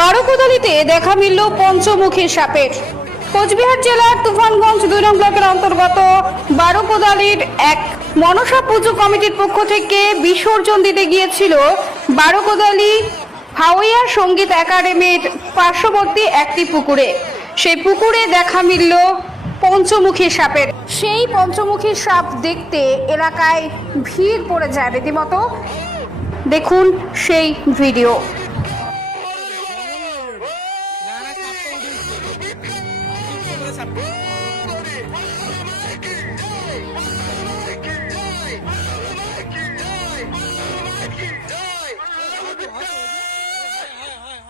বারোকোদালিতে দেখা মিলল পঞ্চমুখী সাপের। কোচবিহার জেলার তুফানগঞ্জ দুই নং ব্লকের অন্তর্গত বারোকোদালির এক মনসা পুজো কমিটির পক্ষ থেকে বিসর্জন দিতে গিয়েছিল বারোকোদালি হাওয়াইয়া সংগীত একাডেমির পার্শ্ববর্তী একটি পুকুরে। সেই পুকুরে দেখা মিলল পঞ্চমুখী সাপের। সেই পঞ্চমুখী সাপ দেখতে এলাকায় ভিড় পড়ে যায় রীতিমতো। দেখুন সেই ভিডিও।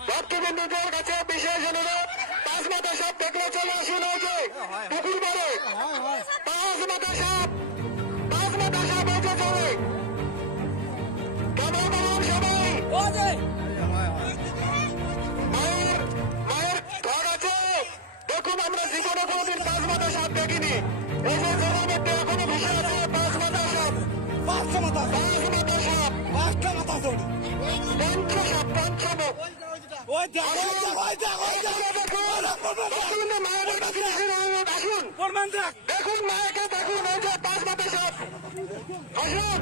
ভক্তবৃন্দদের কাছে বিশেষ অনুরোধ পাঁচ মাথা সাপ চলে আসুন যে পুকুর পাড়ে পাঁচ দেখুন মায়াকে দেখুন যে পাঁচ মাথা সাপ আসুন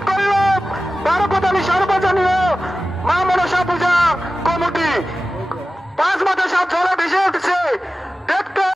ধরে ভেসে উঠছে।